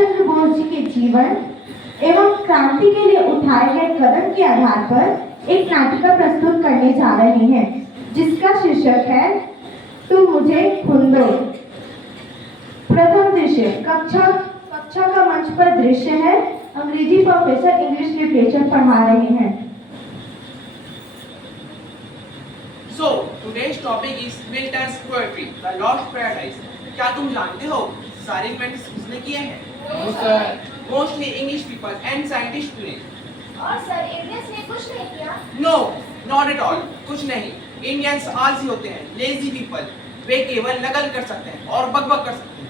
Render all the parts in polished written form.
चंद्र बोस जी के जीवन एवं क्रांति के लिए उठाए गए कदम के आधार पर एक नाटिका प्रस्तुत करने जा रहे हैं, जिसका शीर्षक है तुम मुझे खून दो। प्रथम दृश्य कक्षा का मंच पर दृश्य है। अंग्रेजी प्रोफेसर इंग्लिश लिटरेचर पढ़ा रहे हैं। So today's topic is Milton's poetry, The Lost Paradise. क्या तुम जानते हो सारे इन्वेंट्स किसने किए हैं? No, sir. Mostly English people and scientists ने। और सर इंडियंस ने कुछ नहीं किया? No, not at all. कुछ नहीं। इंडियंस आलसी होते हैं, लेजी पीपल। वे केवल नकल कर सकते हैं और बकबक कर सकते हैं।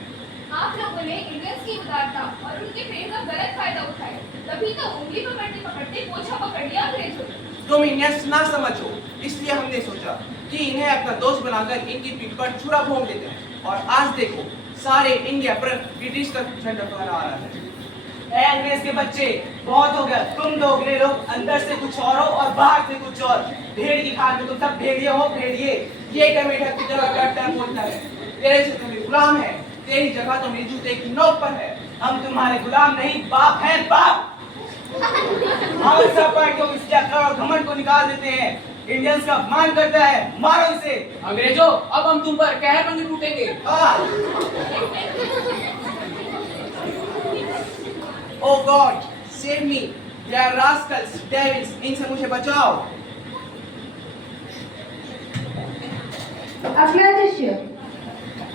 आप लोगों ने इंडियंस की उदारता और उनके प्रेम का गलत फायदा उठाया, तभी तो उंगली पकड़ते पकड़ते पोछा पकड़ लिया अंग्रेजों ने। तुम इंडियंस ना समझो, इसलिए हमने सोचा कि इन्हें अपना दोस्त बनाकर इनकी पीठ पर छुरा भोंक देते हैं। और आज देखो सारे इंडिया पर ब्रिटिश का झंडा फहरा रहा है। ए अंग्रेज के बच्चे, बहुत हो गया। तुम दोगले लोग अंदर से कुछ और हो और बाहर से कुछ और। भेड़ की खाल में तुम सब भेड़िए हो, भेड़िए। ये टमेटर की तरह करता है, बोलता है तेरे से तो मेरे गुलाम है, तेरी जगह तो मेरे जूते की नोक पर है। हम तुम्हारे गुलाम नहीं, बाप हैं, बाप। हम सब पार्टियों को इस अकड़ और घमंड को निकाल देते हैं। इंडियंस का अपमान करता है, मारो इसे। अंग्रेजों, अब हम तुम पर कहर बंदी टूटेंगे। Oh God, save me! They are rascals, devils. इनसे मुझे बचाओ। अगला दृश्य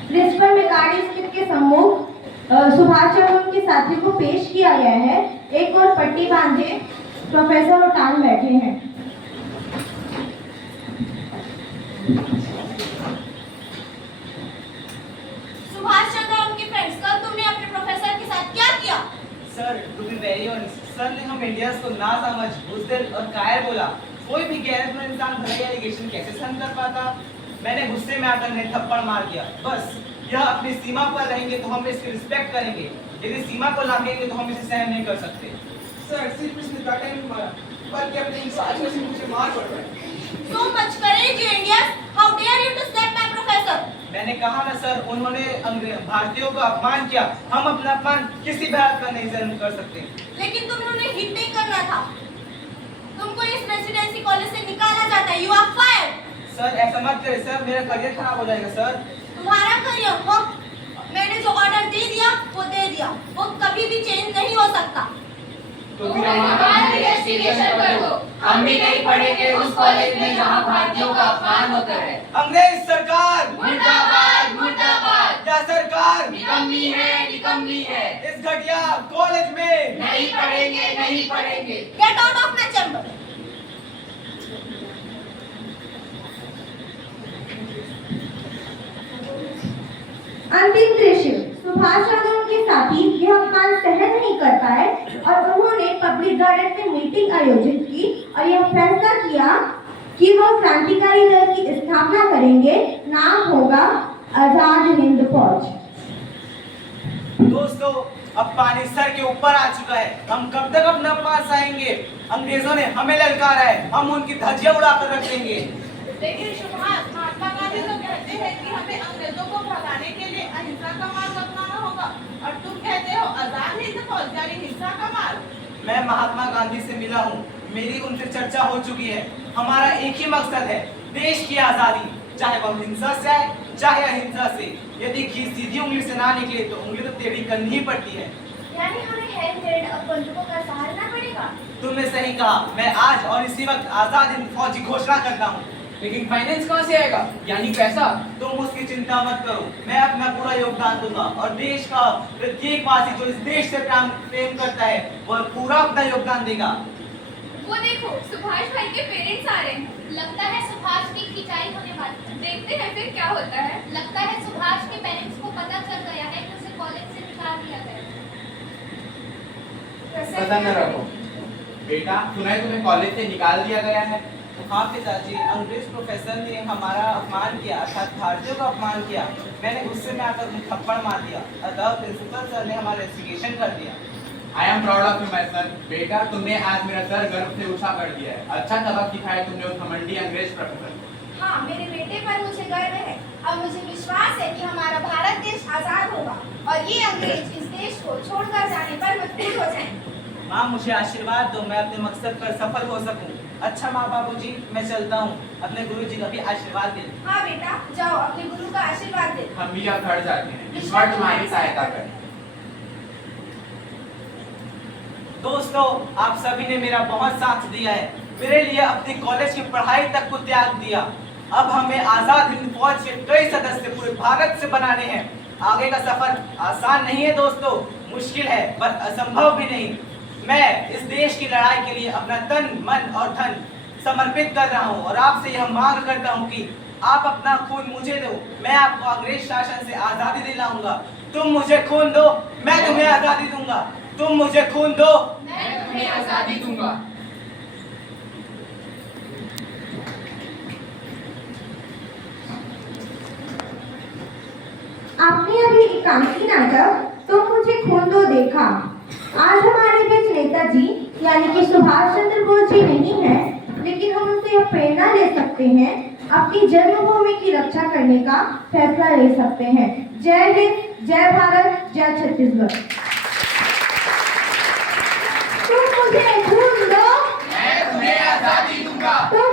प्रिंसिपल मेकारी स्मिथ के सम्मुख सुभाष चंद्र उनके साथियों को पेश किया गया है। एक और पट्टी बांधे प्रोफेसर उठान बैठे हैं। सुभाष चंद्र और उनके फ्रेंड्स, कल तुमने अपने प्रोफेसर के साथ क्या किया? Sir, to be very honest, sir ने हम इंडियंस को ना समझ, बुज़दिल और कायर बोला। कोई भी गैरतमंद इंसान भले एलिगेशन कैसे सहन कर पाता? मैंने गुस्से में आकर उन्हें थप्पड़ मार दिया। बस यह अपनी सीमा पर रहेंगे तो हम इसकी रिस्पेक्ट करेंगे, यदि सीमा को लांघेंगे तो हम इसे सहन नहीं कर सकते। सर सिर्फ इसने काटा नहीं मारा, बल्कि अपने इंसान से मुझे मार पड़ रहा है। So much courage, you Indians! How dare you to slap my professor? मैंने कहा ना सर, उन्होंने भारतीयों को अपमान किया। हम अपना अपमान किसी भारत का नहीं सहन कर सकते। लेकिन तुम्हें उन्हें हिट नहीं करना था। तुमको इस रेसिडेंसी कॉलेज से निकाला जाता है। You are fired. सर ऐसा मत करें सर, मेरा करियर खराब हो जाएगा सर। तुम्हारा करियर हो, मैंने जो ऑर्डर दे दिया वो दे दिया, वो कभी भी चेंज नहीं हो सकता। तो फिर हमारा इन्वेस्टिगेशन कर दो। हम भी नहीं पढ़ेंगे उस कॉलेज में जहाँ भारतीयों का अपमान होता है। अंग्रेज सरकार मुर्दाबाद, मुर्दाबाद। या सरकार निकम्मी है, निकम्मी है। इस घटिया कॉलेज में नहीं पढ़ेंगे, नहीं पढ़ेंगे। Get out of my chamber. अंतिम दृश्य सुभाष चंद्र उनके साथी यह अपमान सहन नहीं कर पाए और उन्होंने पब्लिक गार्डन में मीटिंग आयोजित की और यह फैसला किया कि वो क्रांतिकारी दल की स्थापना करेंगे। नाम होगा आजाद हिंद फौज। दोस्तों, अब पानी सर के ऊपर आ चुका है। हम कब तक अपना अपमान सहेंगे? अंग्रेजों ने हमें ललकारा है, हम उनकी धज्जियां उड़ाकर रख देंगे। लेकिन सुभाष, महात्मा गांधी तो कहते हैं कि हमें अंग्रेजों को भगाने के लिए अहिंसा का मार्ग अपनाना होगा, और तुम कहते हो आजाद हिंद फौज यानी हिंसा का मार्ग। मैं महात्मा गांधी से मिला हूँ, मेरी उनसे चर्चा हो चुकी है। हमारा एक ही मकसद है, देश की आजादी, चाहे वह हिंसा से आए चाहे अहिंसा से। यदि घी सीधी उंगली से ना निकले तो उंगली तो टेढ़ी करनी ही पड़ती है। यानी हमें हैंड अब बंदूकों का सहारना पड़ेगा। तुमने सही कहा। मैं आज और इसी वक्त आजाद हिंद फौज की घोषणा करता हूँ। लेकिन फाइनेंस कहाँ से आएगा, यानी पैसा? तुम उसकी चिंता मत करो, मैं अपना पूरा योगदान दूंगा और देश का प्रत्येक वासी जो इस देश से प्रेम करता है वह पूरा अपना योगदान देगा। वो देखो, सुभाष भाई के पेरेंट्स आ रहे हैं। लगता है सुभाष की खिंचाई होने वाली है। देखते हैं फिर क्या होता है। लगता है सुभाष के पेरेंट्स को पता चल गया है कि उसे कॉलेज से निकाल दिया गया है। प्रसन्न रहो बेटा, सुना तुम्हें कॉलेज से निकाल दिया गया है। हाँ पिताजी, अंग्रेज प्रोफेसर ने हमारा अपमान किया, अर्थात भारतीयों का अपमान किया। मैंने गुस्से में आकर उन्हें थप्पड़ मार दिया, अतः प्रिंसिपल सर ने हमारा इन्वेस्टिगेशन कर दिया। I am proud of you my son. बेटा, तुमने आज मेरा सर गर्व से ऊंचा कर दिया है। अच्छा सबक सिखाया तुमने उस घमंडी अंग्रेज प्रोफेसर। हाँ, मेरे बेटे पर मुझे गर्व है। अब मुझे विश्वास है कि हमारा भारत देश आजाद होगा और ये अंग्रेज इस देश को छोड़कर हाँ, मुझे आशीर्वाद दो, मैं अपने मकसद पर सफल हो सकूं। अच्छा माँ बाबूजी, मैं चलता हूँ, अपने गुरुजी का भी आशीर्वाद दे। हाँ बेटा, जाओ अपने गुरु का आशीर्वाद दे। हम भी अब घर जाते हैं। ईश्वर तुम्हारी सहायता करे। दोस्तों, आप सभी ने मेरा बहुत साथ दिया है, मेरे लिए अपनी कॉलेज की पढ़ाई तक को त्याग दिया। अब हमें आजाद हिंद फौज के कई सदस्य पूरे भारत से बनाने हैं। आगे का सफर आसान नहीं है दोस्तों, मुश्किल है पर असंभव भी नहीं। मैं इस देश की लड़ाई के लिए अपना तन, मन और धन समर्पित कर रहा हूँ और आपसे यह मांग करता हूँ कि आप अपना खून मुझे दो, मैं आपको अंग्रेज शासन से आजादी दिलाऊंगा। तुम मुझे खून दो, मैं तुम्हें आजादी दूंगा। तुम मुझे खून दो, मैं तुम्हें आजादी दूंगा। आपने अभी एकांकी नाटक तो मुझे खून दो देखा। आज हमारे बीच नेताजी यानी कि सुभाष चंद्र बोस जी नहीं है, लेकिन हम उनसे यह प्रेरणा ले सकते हैं, अपनी जन्मभूमि की रक्षा करने का फैसला ले सकते हैं। जय हिंद, जय भारत, जय छत्तीसगढ़। तुम मुझे खून दो, मैं तुम्हें आजादी दूंगा। तुम